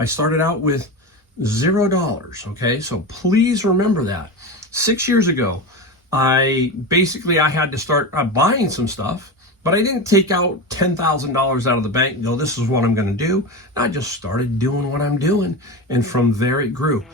I started out with $0, okay? So please remember that. 6 years ago, I had to start buying some stuff, but I didn't take out $10,000 out of the bank and go, this is what I'm going to do. I just started doing what I'm doing, and from there it grew.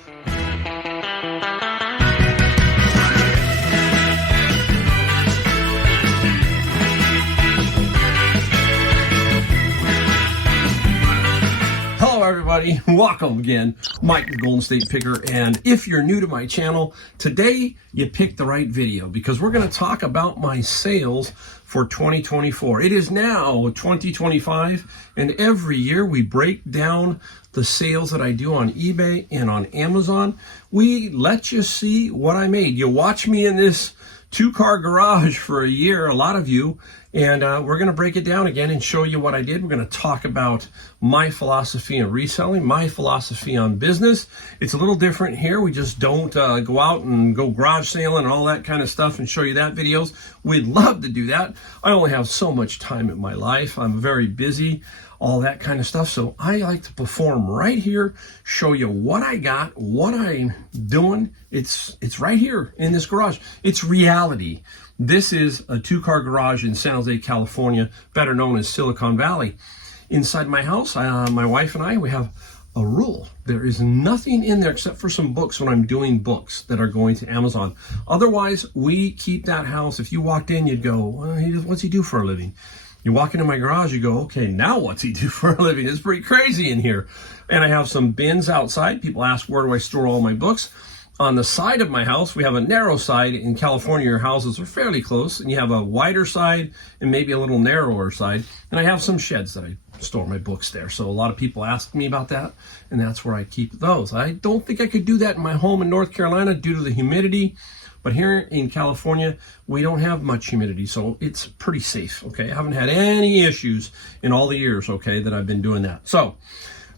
Everybody, welcome again. Mike the Golden State Picker, and if you're new to my channel, today you picked the right video because we're going to talk about my sales for 2024. It is now 2025, and every year we break down the sales that I do on eBay and on Amazon. We let you see what I made. You watch me in this two-car garage for a year, a lot of you, and we're going to break it down again and show you what I did. We're going to talk about my philosophy on reselling, my philosophy on business. It's a little different here. We just don't go out and go garage sailing and all that kind of stuff and show you that videos. We'd love to do that. I only have so much time in my life. I'm very busy, all that kind of stuff. So I like to perform right here, show you what I got, what I'm doing. It's right here in this garage. It's reality. This is a two-car garage in San Jose, California, better known as Silicon Valley. Inside my house, my wife and I, we have a rule. There is nothing in there except for some books when I'm doing books that are going to Amazon. Otherwise, we keep that house. If you walked in, you'd go, well, what's he do for a living? You walk into my garage, you go, okay, now what's he do for a living? It's pretty crazy in here. And I have some bins outside. People ask, where do I store all my books? On the side of my house, we have a narrow side. In California, your houses are fairly close, and you have a wider side and maybe a little narrower side. And I have some sheds that I store my books there. So a lot of people ask me about that, and that's where I keep those. I don't think I could do that in my home in North Carolina due to the humidity. But here in California, we don't have much humidity, so it's pretty safe, okay? I haven't had any issues in all the years, okay, that I've been doing that. So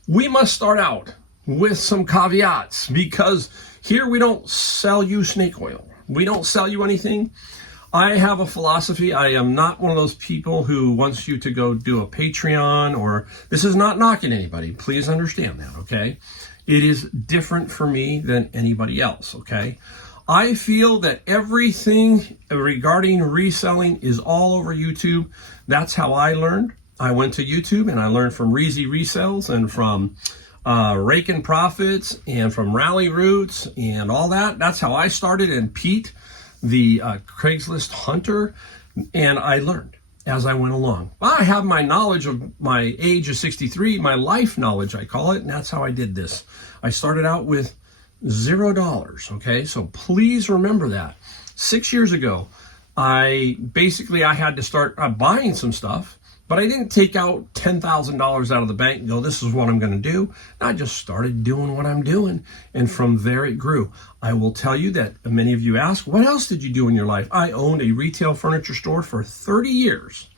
we must start out with some caveats, because here we don't sell you snake oil. We don't sell you anything. I have a philosophy. I am not one of those people who wants you to go do a Patreon, or this is not knocking anybody. Please understand that, okay? It is different for me than anybody else, okay? I feel that everything regarding reselling is all over YouTube. That's how I learned. I went to YouTube and I learned from Reezy Resells and from Raking Profits and from Rally Roots and all that. That's how I started. And Pete, the Craigslist hunter, and I learned as I went along. I have my knowledge of my age of 63, my life knowledge, I call it, and that's how I did this. I started out with $0, okay? So please remember that. 6 years ago, I had to start buying some stuff, but I didn't take out $10,000 out of the bank and go, this is what I'm going to do. I just started doing what I'm doing, and from there it grew. I will tell you that many of you ask, what else did you do in your life? I owned a retail furniture store for 30 years.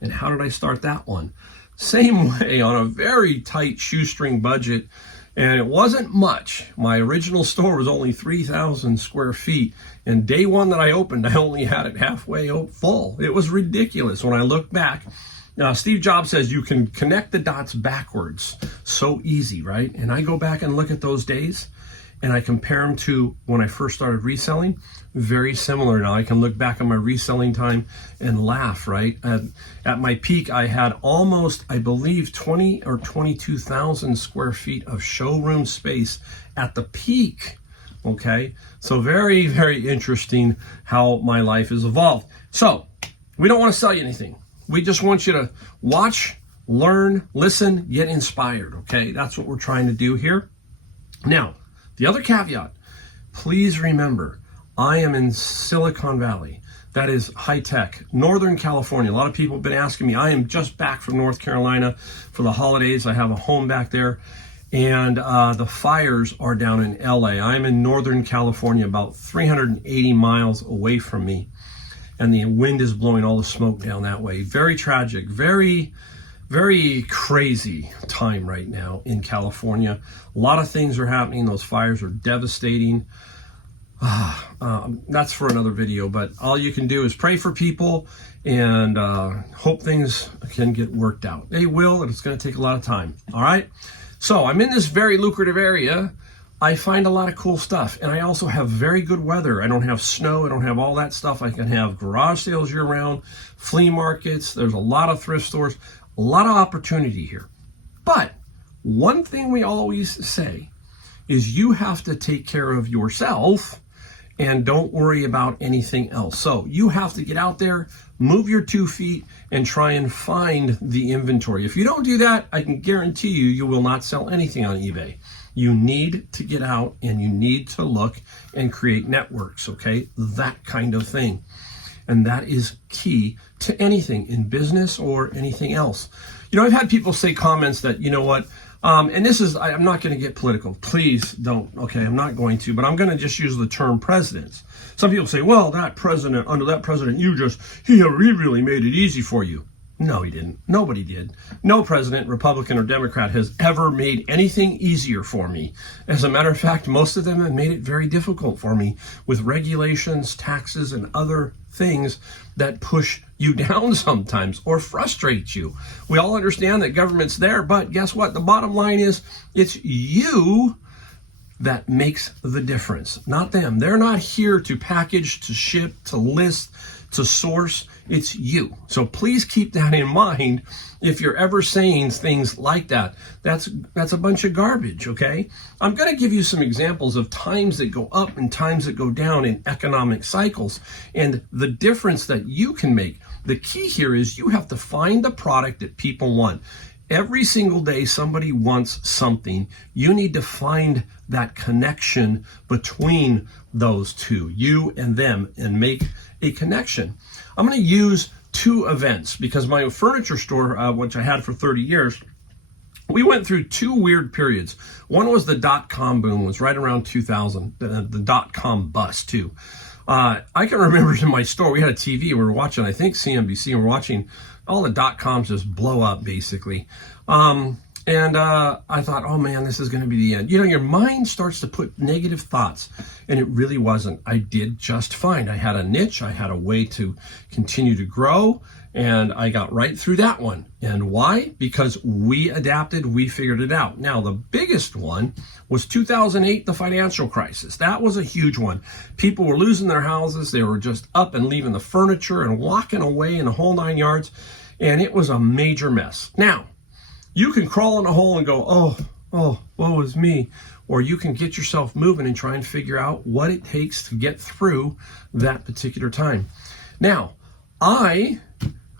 And how did I start that one? Same way, on a very tight shoestring budget. And it wasn't much. My original store was only 3,000 square feet. And day one that I opened, I only had it halfway full. It was ridiculous when I look back. Now, Steve Jobs says you can connect the dots backwards. So easy, right? And I go back and look at those days, and I compare them to when I first started reselling. Very similar. Now I can look back on my reselling time and laugh, right? At my peak, I had almost, I believe, 20 or 22,000 square feet of showroom space at the peak, okay? So very, very interesting how my life has evolved. So we don't want to sell you anything. We just want you to watch, learn, listen, get inspired, okay? That's what we're trying to do here. Now, the other caveat, please remember, I am in Silicon Valley. That is high tech, Northern California. A lot of people have been asking me. I am just back from North Carolina for the holidays. I have a home back there. And the fires are down in LA. I'm in Northern California, about 380 miles away from me. And the wind is blowing all the smoke down that way. Very tragic, very, very crazy time right now in California. A lot of things are happening. Those fires are devastating. That's for another video, but all you can do is pray for people and hope things can get worked out. They will, and it's going to take a lot of time. All right. So I'm in this very lucrative area. I find a lot of cool stuff, and I also have very good weather. I don't have snow. I don't have all that stuff. I can have garage sales year round, flea markets. There's a lot of thrift stores, a lot of opportunity here. But one thing we always say is you have to take care of yourself and don't worry about anything else. So you have to get out there, move your 2 feet, and try and find the inventory. If you don't do that, I can guarantee you, you will not sell anything on eBay. You need to get out and you need to look and create networks, okay? That kind of thing. And that is key to anything in business or anything else. You know, I've had people say comments that, you know what, and this is, I'm not going to get political. Please don't, okay, I'm not going to, but I'm going to just use the term presidents. Some people say, well, that president, under that president, he really made it easy for you. No, he didn't. Nobody did. No president, Republican or Democrat, has ever made anything easier for me. As a matter of fact, most of them have made it very difficult for me with regulations, taxes, and other things that push you down sometimes or frustrate you. We all understand that government's there, but guess what? The bottom line is it's you that makes the difference, not them. They're not here to package, to ship, to list, to source. It's you. So please keep that in mind if you're ever saying things like that. That's a bunch of garbage, okay? I'm going to give you some examples of times that go up and times that go down in economic cycles and the difference that you can make. The key here is you have to find the product that people want. Every single day somebody wants something. You need to find that connection between those two, you and them, and make a connection. I'm going to use 2 events because my furniture store, which I had for 30 years, we went through 2 weird periods. One was the dot-com boom, it was right around 2000, the dot-com bust too. I can remember in my store, we had a TV, we were watching, I think CNBC, and we're watching all the dot-coms just blow up basically. I thought, oh man, this is going to be the end. You know, your mind starts to put negative thoughts, and it really wasn't. I did just fine. I had a niche. I had a way to continue to grow, and I got right through that one. And why? Because we adapted, we figured it out. Now, the biggest one was 2008, the financial crisis. That was a huge one. People were losing their houses. They were just up and leaving the furniture and walking away in the whole 9 yards, and it was a major mess. Now, you can crawl in a hole and go, oh, woe is me. Or you can get yourself moving and try and figure out what it takes to get through that particular time. Now, I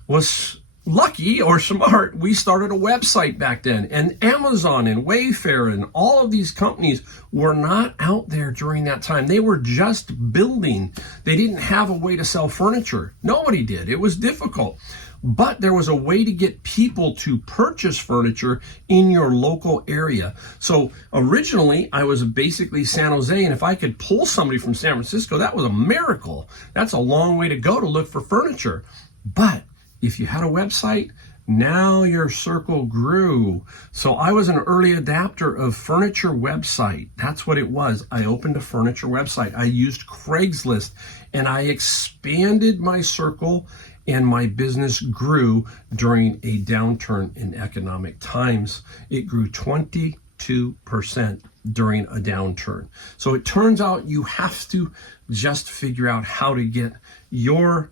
was lucky or smart. We started a website back then, and Amazon and Wayfair and all of these companies were not out there during that time. They were just building. They didn't have a way to sell furniture. Nobody did. It was difficult. But there was a way to get people to purchase furniture in your local area. So originally, I was basically San Jose, and if I could pull somebody from San Francisco, that was a miracle. That's a long way to go to look for furniture. But if you had a website, now your circle grew. So I was an early adapter of furniture website. That's what it was. I opened a furniture website. I used Craigslist, and I expanded my circle, and my business grew during a downturn in economic times. It grew 22% during a downturn. So it turns out you have to just figure out how to get your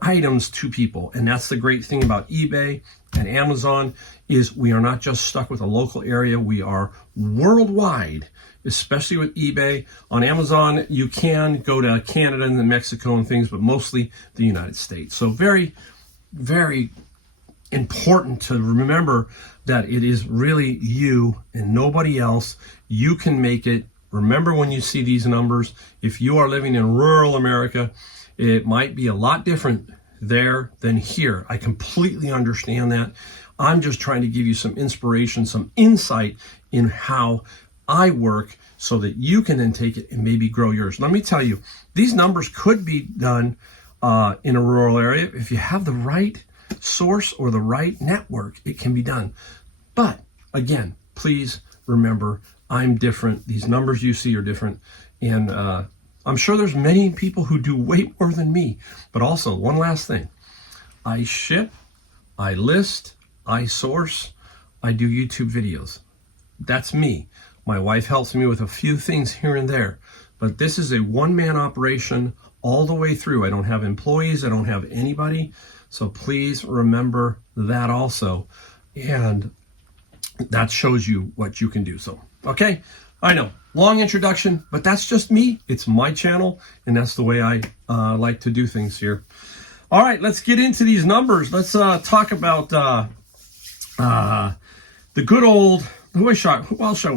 items to people. And that's the great thing about eBay and Amazon is we are not just stuck with a local area. We are worldwide, especially with eBay. On Amazon, you can go to Canada and Mexico and things, but mostly the United States. So very, very important to remember that it is really you and nobody else. You can make it. Remember when you see these numbers, if you are living in rural America, it might be a lot different there than here. I completely understand that. I'm just trying to give you some inspiration, some insight in how I work so that you can then take it and maybe grow yours. Let me tell you, these numbers could be done in a rural area. If you have the right source or the right network, it can be done. But again, please remember, I'm different. These numbers you see are different. And I'm sure there's many people who do way more than me. But also, one last thing. I ship, I list, I source, I do YouTube videos. that's me. My wife helps me with a few things here and there, but this is a one-man operation all the way through. I don't have employees. I don't have anybody. So please remember that also. And that shows you what you can do. So, okay, I know, long introduction, but that's just me. It's my channel, and that's the way I like to do things here. All right, let's get into these numbers. Let's talk about the good old, where shall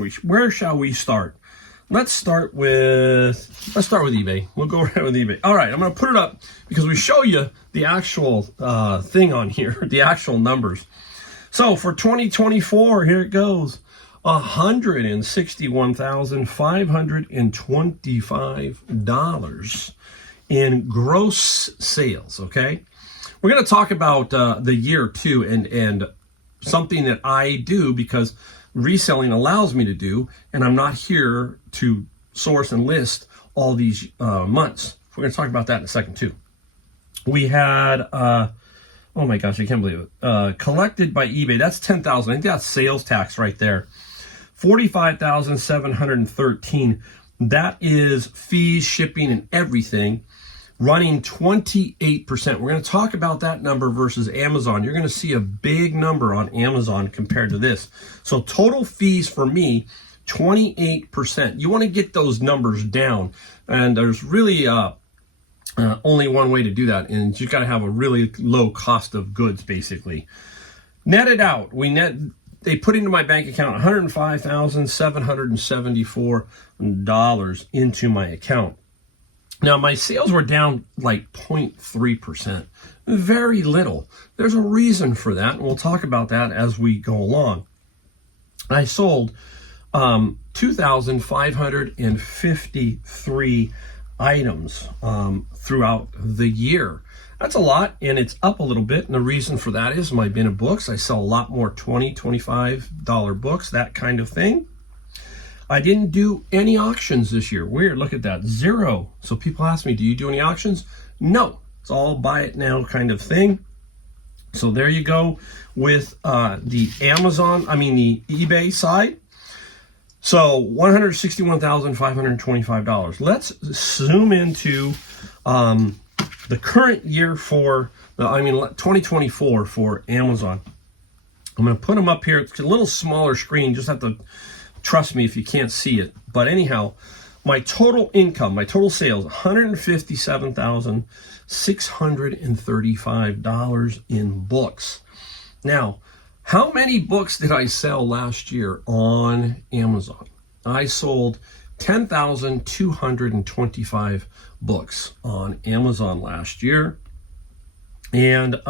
we start? Let's start with eBay. We'll go right with eBay. All right, I'm going to put it up because we show you the actual thing on here, the actual numbers. So for 2024, here it goes. $161,525 in gross sales, okay? We're going to talk about the year too, and something that I do because reselling allows me to do, and I'm not here to source and list all these months. We're going to talk about that in a second too. We had, oh my gosh, I can't believe it. Collected by eBay, that's $10,000. I think that's sales tax right there. $45,713. That is fees, shipping, and everything. Running 28%. We're going to talk about that number versus Amazon. You're going to see a big number on Amazon compared to this. So total fees for me, 28%. You want to get those numbers down. And there's really only one way to do that. And you've got to have a really low cost of goods, basically. Net it out. They put into my bank account $105,774 into my account. Now, my sales were down like 0.3%. Very little. There's a reason for that, and we'll talk about that as we go along. I sold 2,553 items throughout the year. That's a lot, and it's up a little bit, and the reason for that is my bin of books. I sell a lot more $20, $25 books, that kind of thing. I didn't do any auctions this year. Weird, look at that, 0. So people ask me, do you do any auctions? No, it's all buy it now kind of thing. So there you go with the eBay side. So $161,525. Let's zoom into the current year for, 2024 for Amazon. I'm going to put them up here. It's a little smaller screen. Just have to trust me if you can't see it. But anyhow, my total income, my total sales, $157,635 in books. Now, how many books did I sell last year on Amazon? I sold 10,225 books on Amazon last year. And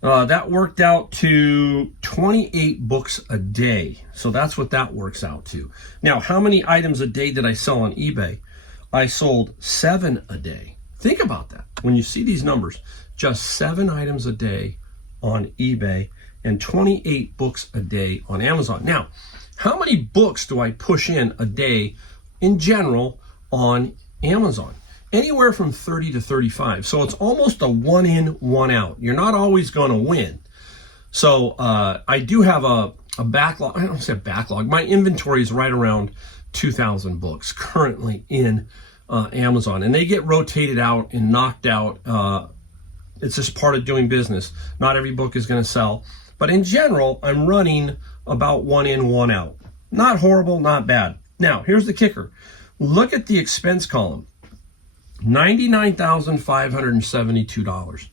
that worked out to 28 books a day. So that's what that works out to. Now, how many items a day did I sell on eBay? I sold 7 a day. Think about that. When you see these numbers, just 7 items a day on eBay and 28 books a day on Amazon. Now, how many books do I push in a day in general on Amazon? Anywhere from 30 to 35. So it's almost a 1 in, 1 out. You're not always going to win. So I do have a backlog. I don't say backlog. My inventory is right around 2,000 books currently in Amazon. And they get rotated out and knocked out. It's just part of doing business. Not every book is going to sell. But in general, I'm running about 1 in, 1 out. Not horrible, not bad. Now, here's the kicker. Look at the expense column. $99,572.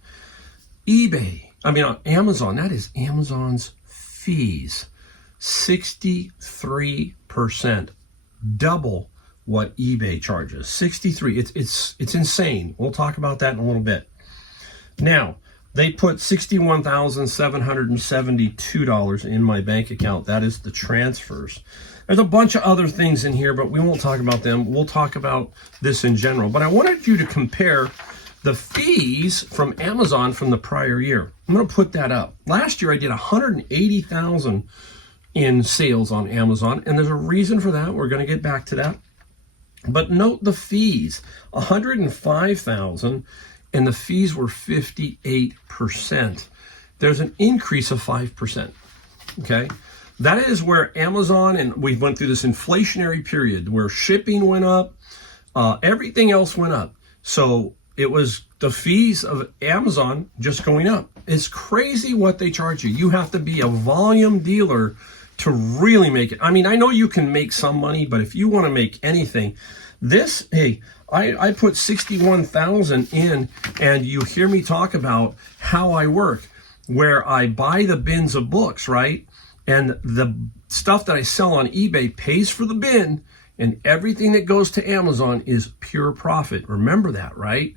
On Amazon, that is Amazon's fees. 63%, double what eBay charges. 63. It's insane. We'll talk about that in a little bit. Now, they put $61,772 in my bank account. That is the transfers. There's a bunch of other things in here, but we won't talk about them. We'll talk about this in general. But I wanted you to compare the fees from Amazon from the prior year. I'm going to put that up. Last year, I did $180,000 in sales on Amazon, and there's a reason for that. We're going to get back to that. But note the fees, $105,000, and the fees were 58%. There's an increase of 5%. Okay. That is where Amazon, and we went through this inflationary period where shipping went up, everything else went up. So it was the fees of Amazon just going up. It's crazy what they charge you. You have to be a volume dealer to really make it. I mean, I know you can make some money, but if you want to make anything, this, hey, I put 61,000 in, and you hear me talk about how I work, where I buy the bins of books, right? And the stuff that I sell on eBay pays for the bin, and everything that goes to Amazon is pure profit. Remember that, right?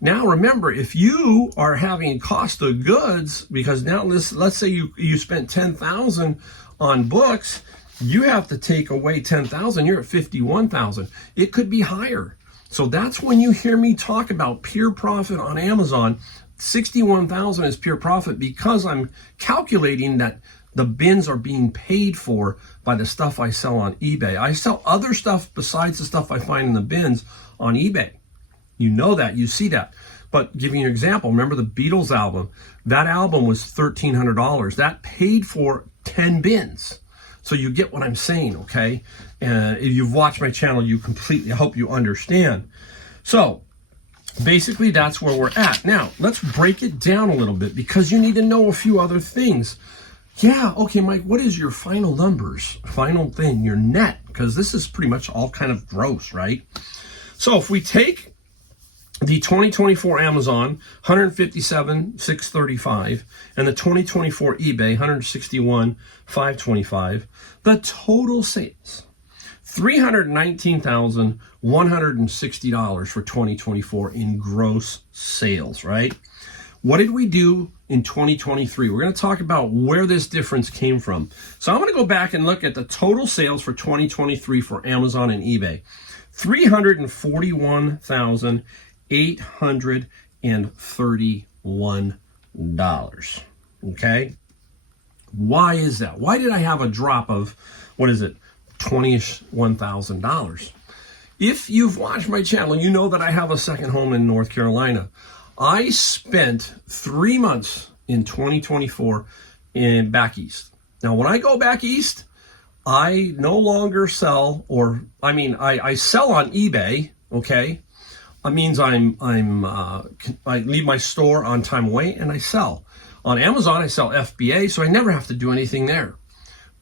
Now, remember, if you are having cost of goods, because now let's say you spent 10,000 on books, you have to take away 10,000, you're at 51,000. It could be higher. So that's when you hear me talk about pure profit on Amazon. 61,000 is pure profit because I'm calculating that the bins are being paid for by the stuff I sell on eBay. I sell other stuff besides the stuff I find in the bins on eBay. You know that, you see that. But giving you an example, remember the Beatles album? That album was $1,300. That paid for 10 bins. So you get what I'm saying, okay? And if you've watched my channel, I hope you understand. So basically that's where we're at. Now, let's break it down a little bit because you need to know a few other things. Yeah, okay, Mike, what is your final numbers? Final thing, your net, because this is pretty much all kind of gross, right? So if we take the 2024 Amazon, $157,635, and the 2024 eBay, $161,525, the total sales, $319,160 for 2024 in gross sales, right? What did we do in 2023? We're going to talk about where this difference came from. So I'm going to go back and look at the total sales for 2023 for Amazon and eBay. $341,831. Okay? Why is that? Why did I have a drop of, $21,000? If you've watched my channel, you know that I have a second home in North Carolina. I spent 3 months in 2024 in back east. Now, when I go back east, I no longer sell, I sell on eBay. Okay, that means I leave my store on time away and I sell. On Amazon, I sell FBA, so I never have to do anything there.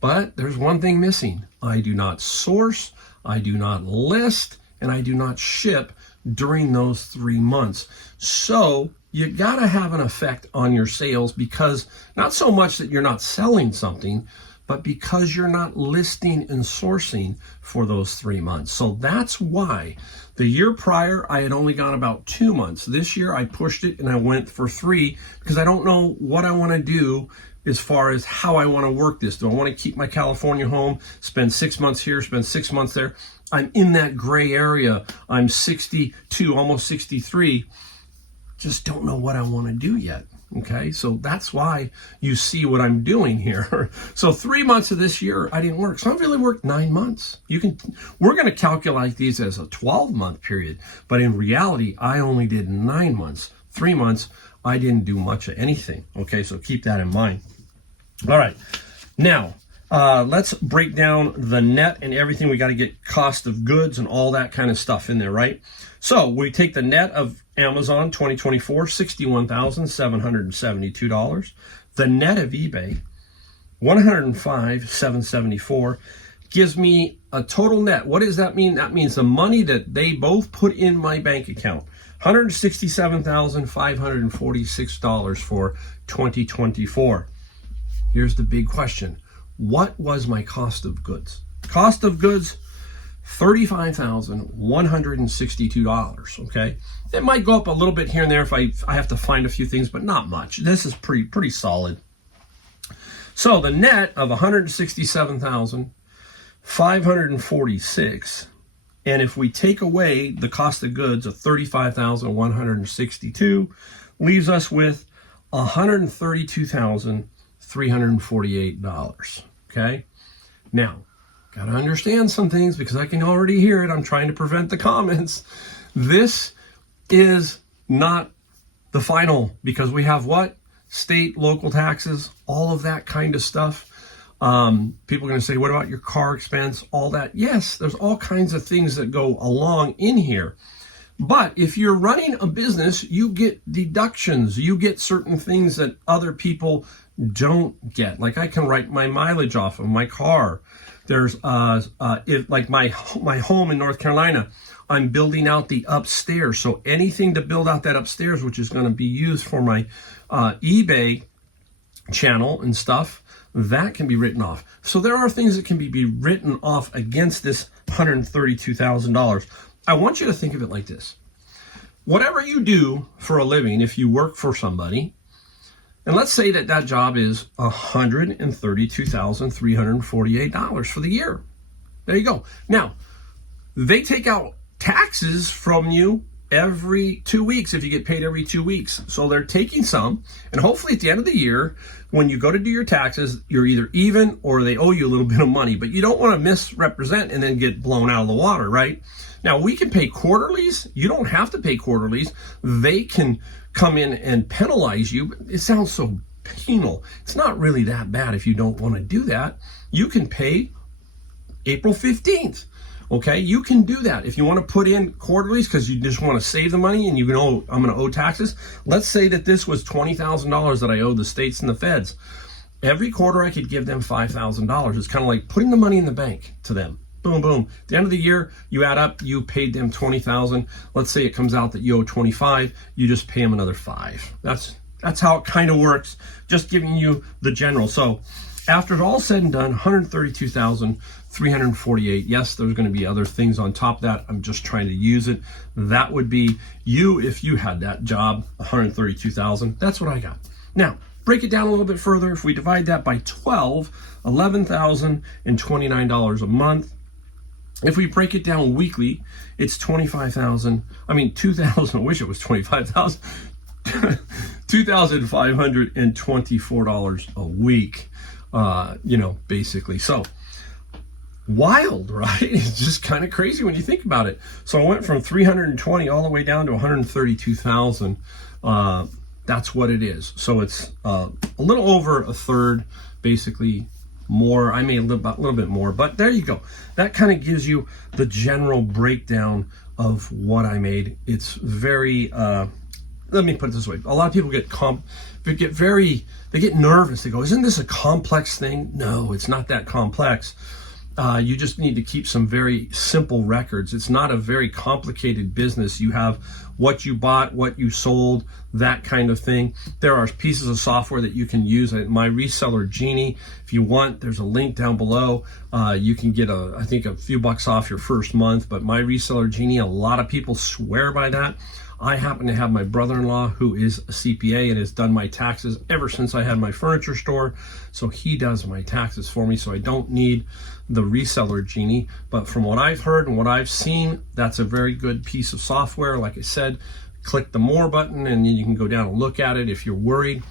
But there's one thing missing. I do not source, I do not list, and I do not ship during those 3 months. So you gotta have an effect on your sales, because not so much that you're not selling something, but because you're not listing and sourcing for those 3 months. So that's why the year prior, I had only gone about 2 months. This year I pushed it and I went for 3 because I don't know what I wanna do as far as how I wanna work this. Do I wanna keep my California home, spend 6 months here, spend 6 months there? I'm in that gray area. I'm 62, almost 63. Just don't know what I want to do yet. Okay, so that's why you see what I'm doing here. So 3 months of this year, I didn't work. So I've really worked 9 months. We're going to calculate these as a 12-month period, but in reality, I only did 9 months. 3 months, I didn't do much of anything. Okay, so keep that in mind. All right, now, let's break down the net and everything. We got to get cost of goods and all that kind of stuff in there, right? So we take the net of Amazon 2024, $61,772. The net of eBay, $105,774, gives me a total net. What does that mean? That means the money that they both put in my bank account, $167,546 for 2024. Here's the big question. What was my cost of goods? Cost of goods, $35,162, okay? It might go up a little bit here and there if I have to find a few things, but not much. This is pretty solid. So the net of $167,546, and if we take away the cost of goods of $35,162, leaves us with $132,348, okay? Now, got to understand some things because I can already hear it. I'm trying to prevent the comments. This is not the final because we have what? State, local taxes, all of that kind of stuff. People are going to say, what about your car expense? All that. Yes, there's all kinds of things that go along in here. But if you're running a business, you get deductions. You get certain things that other people don't get. Like I can write my mileage off of my car. There's like my home in North Carolina, I'm building out the upstairs. So anything to build out that upstairs, which is going to be used for my eBay channel and stuff, that can be written off. So there are things that can be written off against this $132,000. I want you to think of it like this. Whatever you do for a living, if you work for somebody, and let's say that that job is $132,348 for the year. There you go. Now, they take out taxes from you every 2 weeks if you get paid every 2 weeks. So they're taking some, and hopefully at the end of the year, when you go to do your taxes, you're either even or they owe you a little bit of money, but you don't want to misrepresent and then get blown out of the water, right? Now, we can pay quarterlies. You don't have to pay quarterlies. They can come in and penalize you. It sounds so penal. It's not really that bad if you don't want to do that. You can pay April 15th. Okay, you can do that. If you want to put in quarterlies because you just want to save the money and you know I'm going to owe taxes. Let's say that this was $20,000 that I owe the states and the feds. Every quarter I could give them $5,000. It's kind of like putting the money in the bank to them. Boom, boom. At the end of the year, you add up, you paid them $20,000. Let's say it comes out that you owe $25,000. You just pay them another $5,000. That's how it kind of works. Just giving you the general. So after it all said and done, $132,348. Yes, there's going to be other things on top of that. I'm just trying to use it. That would be you if you had that job, $132,000. That's what I got. Now, break it down a little bit further. If we divide that by 12, $11,029 a month. If we break it down weekly, it's $2,000. I wish it was $25,000. $2,524 a week. Basically. So wild, right? It's just kind of crazy when you think about it. So I went from 320 all the way down to 132,000. That's what it is. So it's a little over a third, basically more. I made a little bit more, but there you go. That kind of gives you the general breakdown of what I made. It's very, let me put it this way. A lot of people get nervous. They go, isn't this a complex thing? No, it's not that complex. You just need to keep some very simple records. It's not a very complicated business. You have what you bought, what you sold, that kind of thing. There are pieces of software that you can use. My Reseller Genie, if you want, there's a link down below. You can get I think a few bucks off your first month, but My Reseller Genie, a lot of people swear by that. I happen to have my brother-in-law who is a CPA and has done my taxes ever since I had my furniture store. So he does my taxes for me, so I don't need the Reseller Genie. But from what I've heard and what I've seen, that's a very good piece of software. Like I said, click the More button and you can go down and look at it if you're worried.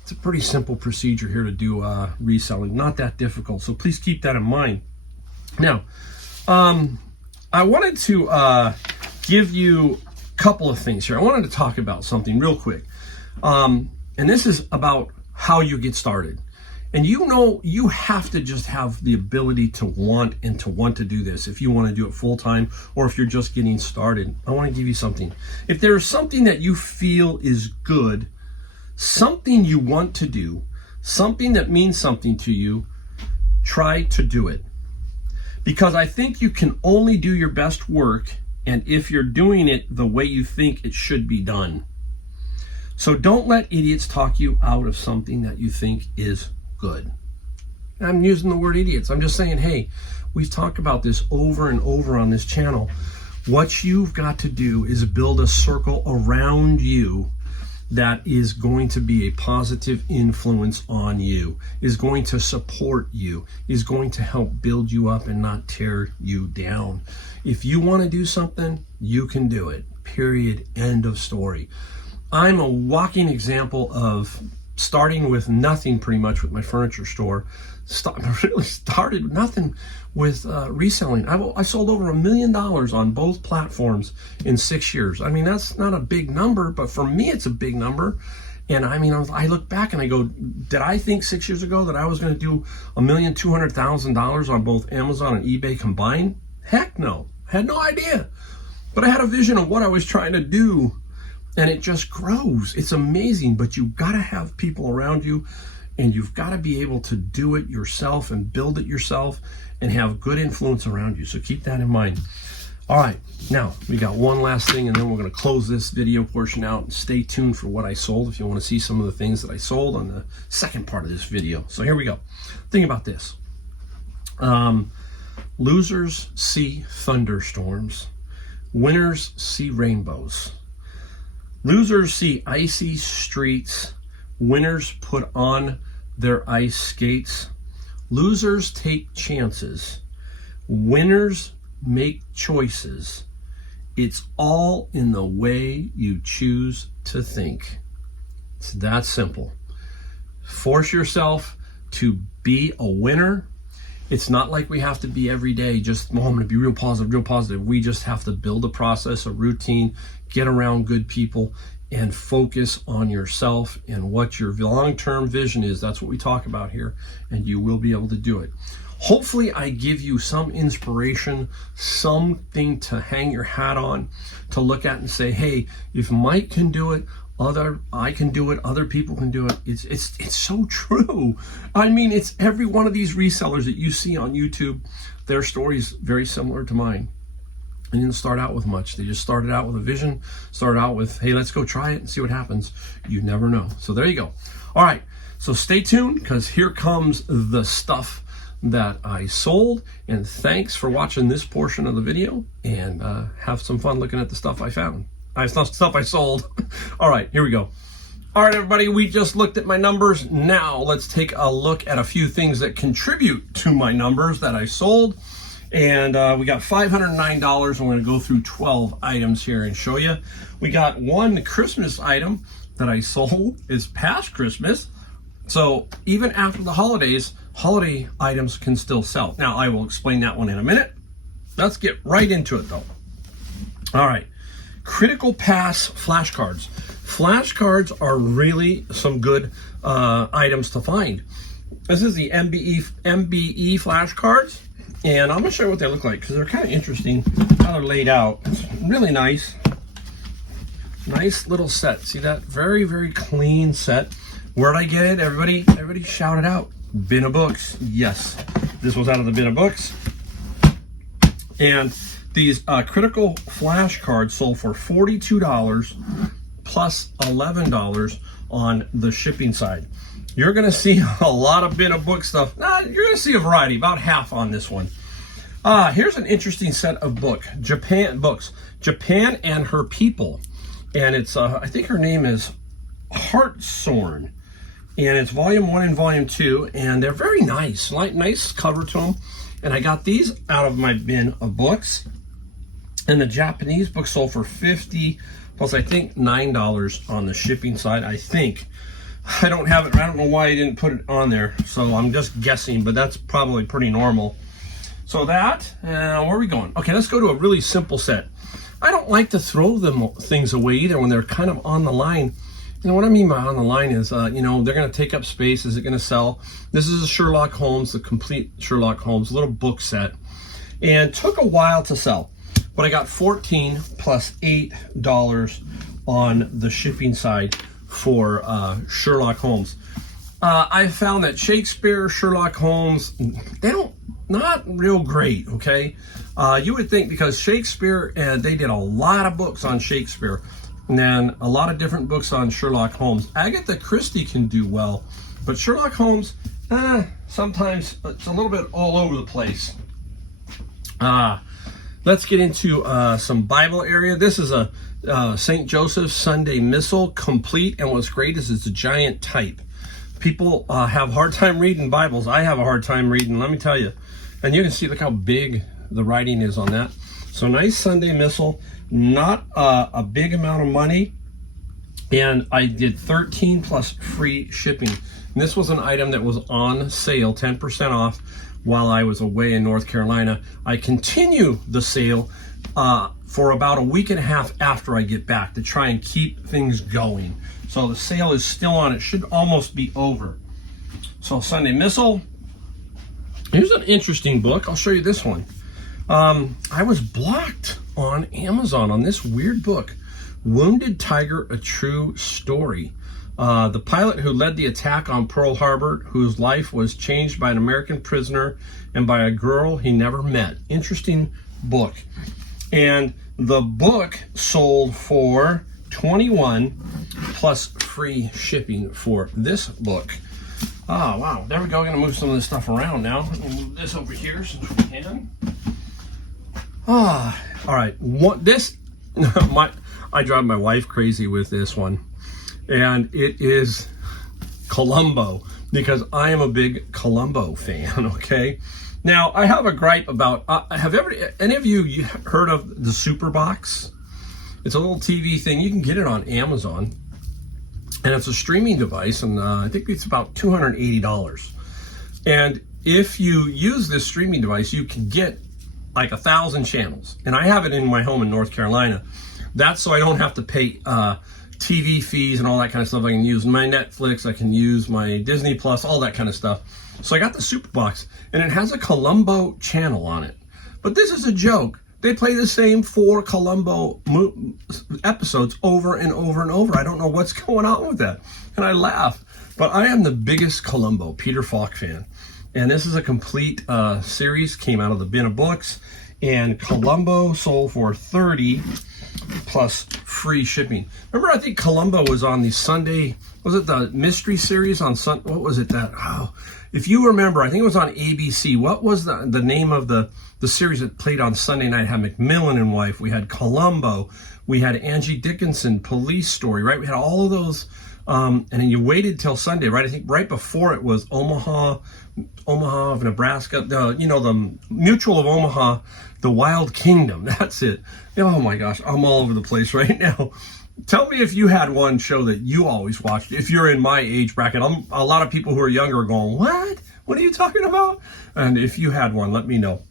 It's a pretty simple procedure here to do reselling. Not that difficult, so please keep that in mind. Now, I wanted to give you couple of things here. I wanted to talk about something real quick. And this is about how you get started. And you have to just have the ability to want to do this if you want to do it full time or if you're just getting started. I want to give you something. If there's something that you feel is good, something you want to do, something that means something to you, try to do it. Because I think you can only do your best work and if you're doing it the way you think it should be done. So don't let idiots talk you out of something that you think is good. I'm using the word idiots. I'm just saying, hey, we've talked about this over and over on this channel. What you've got to do is build a circle around you that is going to be a positive influence on you, is going to support you, is going to help build you up and not tear you down. If you want to do something, you can do it. Period. End of story. I'm a walking example of starting with nothing pretty much with my furniture store. Really started nothing with reselling. I sold over $1 million on both platforms in 6 years. I mean, that's not a big number, but for me, it's a big number. And I mean, I look back and I go, did I think 6 years ago that I was going to do $1,200,000 on both Amazon and eBay combined? Heck no. I had no idea. But I had a vision of what I was trying to do, and it just grows. It's amazing, but you've got to have people around you, and you've got to be able to do it yourself and build it yourself and have good influence around you. So keep that in mind. All right, now we got one last thing, and then we're going to close this video portion out. And stay tuned for what I sold if you want to see some of the things that I sold on the second part of this video. So here we go. Think about this. Losers see thunderstorms. Winners see rainbows. Losers see icy streets. Winners put on their ice skates. Losers take chances. Winners make choices. It's all in the way you choose to think. It's that simple. Force yourself to be a winner. It's not like we have to be every day just, oh, I'm going to be real positive, real positive. We just have to build a process, a routine, get around good people, and focus on yourself and what your long-term vision is. That's what we talk about here, and you will be able to do it. Hopefully I give you some inspiration, something to hang your hat on, to look at and say, hey, if Mike can do it, I can do it, other people can do it. It's so true. I mean, it's every one of these resellers that you see on YouTube, their story's very similar to mine. They didn't start out with much. They just started out with a vision, started out with, hey, let's go try it and see what happens. You never know. So there you go. All right, so stay tuned, because here comes the stuff that I sold. And thanks for watching this portion of the video, and have some fun looking at the stuff I found. It's not stuff I sold. All right, here we go. All right, everybody, we just looked at my numbers. Now let's take a look at a few things that contribute to my numbers that I sold. And we got $509. I'm going to go through 12 items here and show you. We got one Christmas item that I sold. It's past Christmas. So even after the holidays, holiday items can still sell. Now, I will explain that one in a minute. Let's get right into it, though. All right. Critical Pass flashcards. Flashcards are really some good items to find. This is the MBE flashcards, and I'm going to show you what they look like, because they're kind of interesting how they're laid out. It's really nice. Nice little set. See that? Very, very clean set. Where'd I get it? Everybody shout it out. Bin of Books. Yes, this was out of the Bin of Books. And these critical flashcards sold for $42 plus $11 on the shipping side. You're going to see a lot of Bin of Book stuff. You're going to see a variety, about half on this one. Here's an interesting set of books. Japan and Her People. And it's, I think her name is Hartshorn. And it's volume 1 and volume 2. And they're very nice. Nice cover to them. And I got these out of my Bin of Books. And the Japanese book sold for $50 plus, I think, $9 on the shipping side, I think. I don't have it. I don't know why I didn't put it on there. So I'm just guessing, but that's probably pretty normal. So that, where are we going? Okay, let's go to a really simple set. I don't like to throw things away either when they're kind of on the line. You know what I mean by on the line is, you know, they're going to take up space. Is it going to sell? This is a Sherlock Holmes, the complete Sherlock Holmes little book set, and took a while to sell. But I got $14 plus $8 on the shipping side for Sherlock Holmes. I found that Shakespeare, Sherlock Holmes, not real great, okay? You would think, because Shakespeare, they did a lot of books on Shakespeare, and then a lot of different books on Sherlock Holmes. Agatha Christie can do well, but Sherlock Holmes, sometimes it's a little bit all over the place. Let's get into some Bible area. This is a St. Joseph's Sunday Missal, complete, and what's great is it's a giant type. People have a hard time reading Bibles. I have a hard time reading, let me tell you. And you can see, look how big the writing is on that. So nice Sunday Missal, not a big amount of money, and I did 13 plus free shipping. And this was an item that was on sale, 10% off. while I was away in North Carolina. I continue the sale for about a week and a half after I get back to try and keep things going. So the sale is still on. It should almost be over. So Sunday Missile. Here's an interesting book. I'll show you this one. I was blocked on Amazon on this weird book, Wounded Tiger, A True Story. The pilot who led the attack on Pearl Harbor, whose life was changed by an American prisoner and by a girl he never met. Interesting book. And the book sold for $21 plus free shipping for this book. Oh, wow. There we go. I'm going to move some of this stuff around now. Let me move this over here since we can. All right. I drive my wife crazy with this one. And it is Columbo, because I am a big Columbo fan, okay? Now, I have a gripe about, any of you heard of the Super Box? It's a little TV thing. You can get it on Amazon. And it's a streaming device, and I think it's about $280. And if you use this streaming device, you can get like 1,000 channels. And I have it in my home in North Carolina. That's so I don't have to pay TV fees and all that kind of stuff. I can use my Netflix, I can use my Disney Plus, all that kind of stuff. So I got the Super Box, and it has a Columbo channel on it. But this is a joke. They play the same 4 Columbo episodes over and over and over. I don't know what's going on with that. And I laugh. But I am the biggest Columbo, Peter Falk fan. And this is a complete series, came out of the bin of books. And Columbo sold for $30 plus free shipping. Remember, I think Columbo was on the Sunday, was it the mystery series on Sunday? What was it that, if you remember, I think it was on ABC. What was the name of the series that played on Sunday night? Had McMillan and Wife. We had Columbo. We had Angie Dickinson, Police Story, right? We had all of those. And then you waited till Sunday, right? I think right before it was Omaha of Nebraska, the Mutual of Omaha, the Wild Kingdom. That's it. Oh my gosh, I'm all over the place right now. Tell me if you had one show that you always watched. If you're in my age bracket, a lot of people who are younger are going, what? What are you talking about? And if you had one, let me know.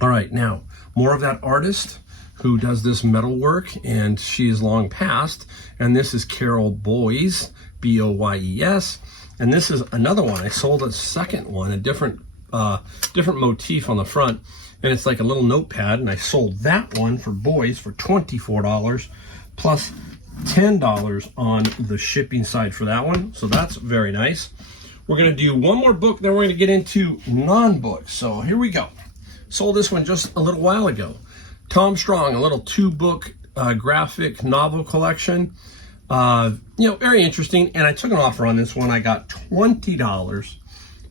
All right, now, more of that artist who does this metal work, and she is long past. And this is Carol Boyes, B-O-Y-E-S. And this is another one. I sold a second one, a different motif on the front. And it's like a little notepad. And I sold that one for Boyes for $24 plus $10 on the shipping side for that one. So that's very nice. We're going to do one more book, then we're going to get into non-books. So here we go. Sold this one just a little while ago. Tom Strong, a little 2-book graphic novel collection. Very interesting. And I took an offer on this one. I got $20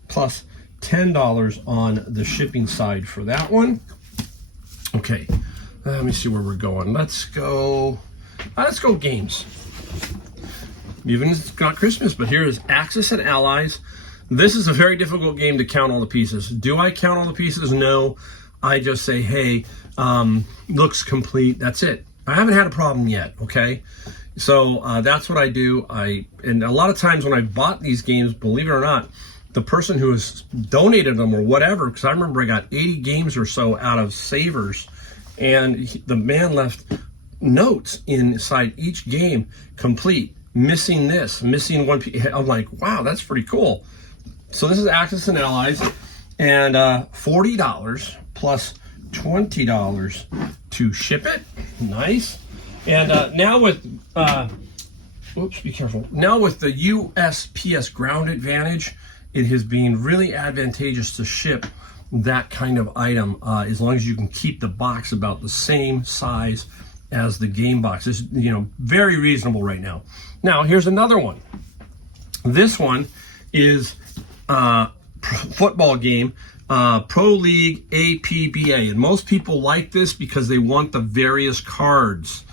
plus $10 on the shipping side for that one. Okay, let me see where we're going. Let's go games. Even it's got Christmas, but here is Axis and Allies. This is a very difficult game to count all the pieces. Do I count all the pieces? No. I just say, hey, looks complete. That's it. I haven't had a problem yet, okay? So that's what I do. And a lot of times when I bought these games, believe it or not, the person who has donated them or whatever, because I remember I got 80 games or so out of Savers, and the man left notes inside each game, complete, missing this, missing one piece. I'm like, wow, that's pretty cool. So this is Axis and Allies, and $40 plus $20 to ship it. Nice. And now with, be careful. Now with the USPS Ground Advantage, it has been really advantageous to ship that kind of item as long as you can keep the box about the same size as the game box. It's very reasonable right now. Now here's another one. This one is football game, Pro League APBA, and most people like this because they want the various cards.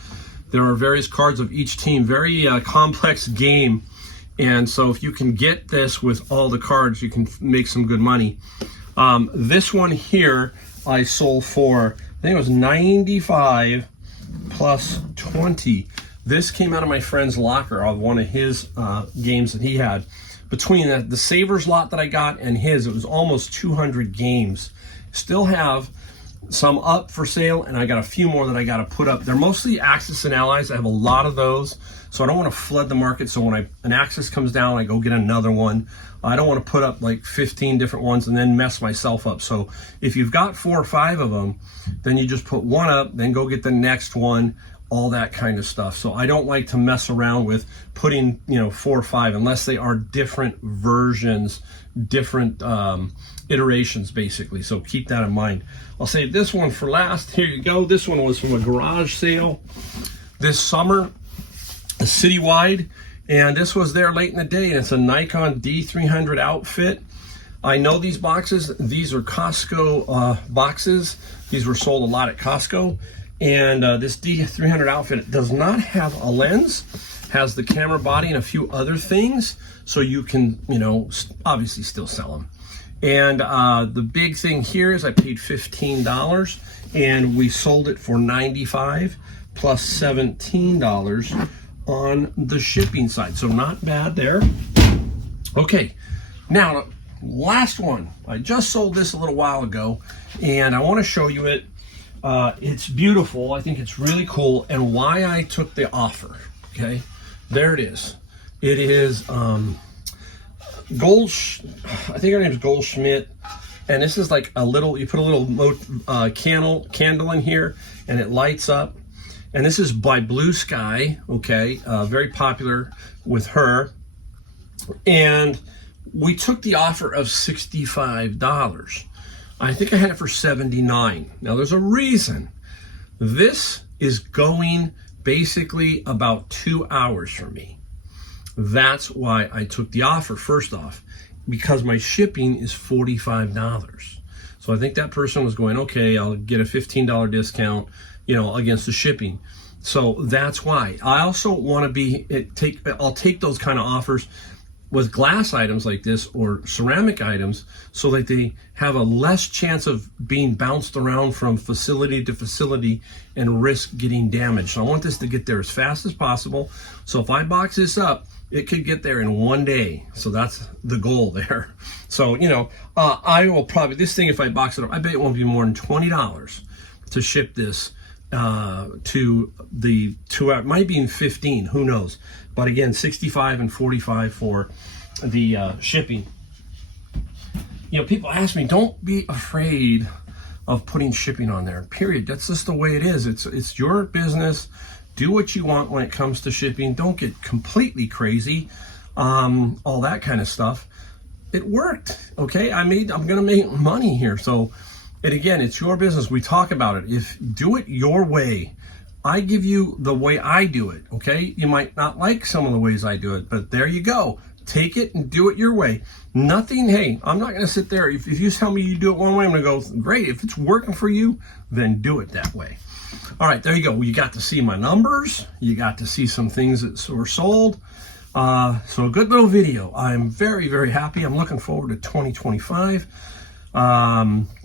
There are various cards of each team. Very complex game. And so if you can get this with all the cards, you can make some good money. This one here I sold for, I think it was $95 plus $20. This came out of my friend's locker of one of his games that he had. between the Savers lot that I got and his, it was almost 200 games. Still have some up for sale, and I got a few more that I got to put up. They're mostly Axis and Allies. I have a lot of those, so I don't want to flood the market. So when an Axis comes down, I go get another one. I don't want to put up like 15 different ones and then mess myself up. So if you've got 4 or 5 of them, then you just put one up, then go get the next one, all that kind of stuff. So I don't like to mess around with putting, 4 or 5 unless they are different versions, different iterations basically. So keep that in mind. I'll save this one for last. Here you go. This one was from a garage sale this summer, a citywide, and this was there late in the day, and it's a Nikon D300 outfit. I know these boxes. These are Costco boxes. These were sold a lot at Costco. And this D300 outfit does not have a lens, has the camera body and a few other things, so you can, obviously still sell them. And the big thing here is I paid $15, and we sold it for $95 plus $17 on the shipping side. So not bad there. Okay, now last one. I just sold this a little while ago, and I want to show you it. It's beautiful. I think it's really cool, and why I took the offer. Okay, there it is. It is Gold. I think her name is Goldschmidt, and this is like a little. You put a little candle in here, and it lights up. And this is by Blue Sky. Okay, very popular with her. And we took the offer of $65. I think I had it for $79. Now there's a reason. This is going basically about 2 hours for me. That's why I took the offer first off, because my shipping is $45. So I think that person was going, okay, I'll get a $15 discount, against the shipping. So that's why. I also want to I'll take those kind of offers with glass items like this or ceramic items, so that they have a less chance of being bounced around from facility to facility and risk getting damaged. So I want this to get there as fast as possible. So if I box this up, it could get there in 1 day. So that's the goal there. So, I will probably, this thing, if I box it up, I bet it won't be more than $20 to ship this to the 2 hour, might be in 15, who knows. But again, 65 and 45 for the shipping. People ask me, don't be afraid of putting shipping on there, period. That's just the way it is. It's your business. Do what you want when it comes to shipping. Don't get completely crazy, all that kind of stuff. It worked, okay? I'm gonna make money here. So, and again, it's your business. We talk about it. Do it your way. I give you the way I do it, okay? You might not like some of the ways I do it, but there you go. Take it and do it your way. Nothing, hey, I'm not gonna sit there. If you tell me you do it one way, I'm gonna go, great. If it's working for you, then do it that way. All right, there you go. You got to see my numbers. You got to see some things that were sold. So a good little video. I'm very, very happy. I'm looking forward to 2025.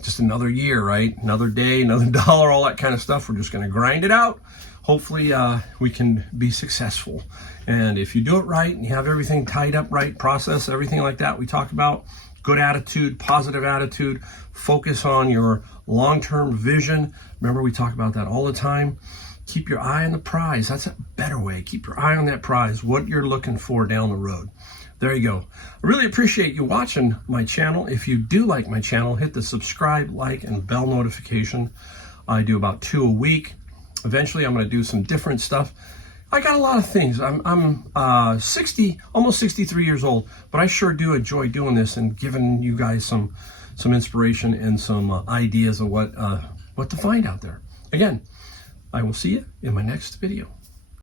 Just another year, right? Another day, another dollar, all that kind of stuff. We're just going to grind it out. Hopefully, we can be successful. And if you do it right and you have everything tied up right, process, everything like that we talk about, good attitude, positive attitude, focus on your long-term vision. Remember, we talk about that all the time. Keep your eye on the prize. That's a better way. Keep your eye on that prize, what you're looking for down the road. There you go. I really appreciate you watching my channel. If you do like my channel, hit the subscribe, like, and bell notification. I do about 2 a week. Eventually, I'm going to do some different stuff. I got a lot of things. I'm 60, almost 63 years old, but I sure do enjoy doing this and giving you guys some inspiration and some ideas of what to find out there. Again, I will see you in my next video.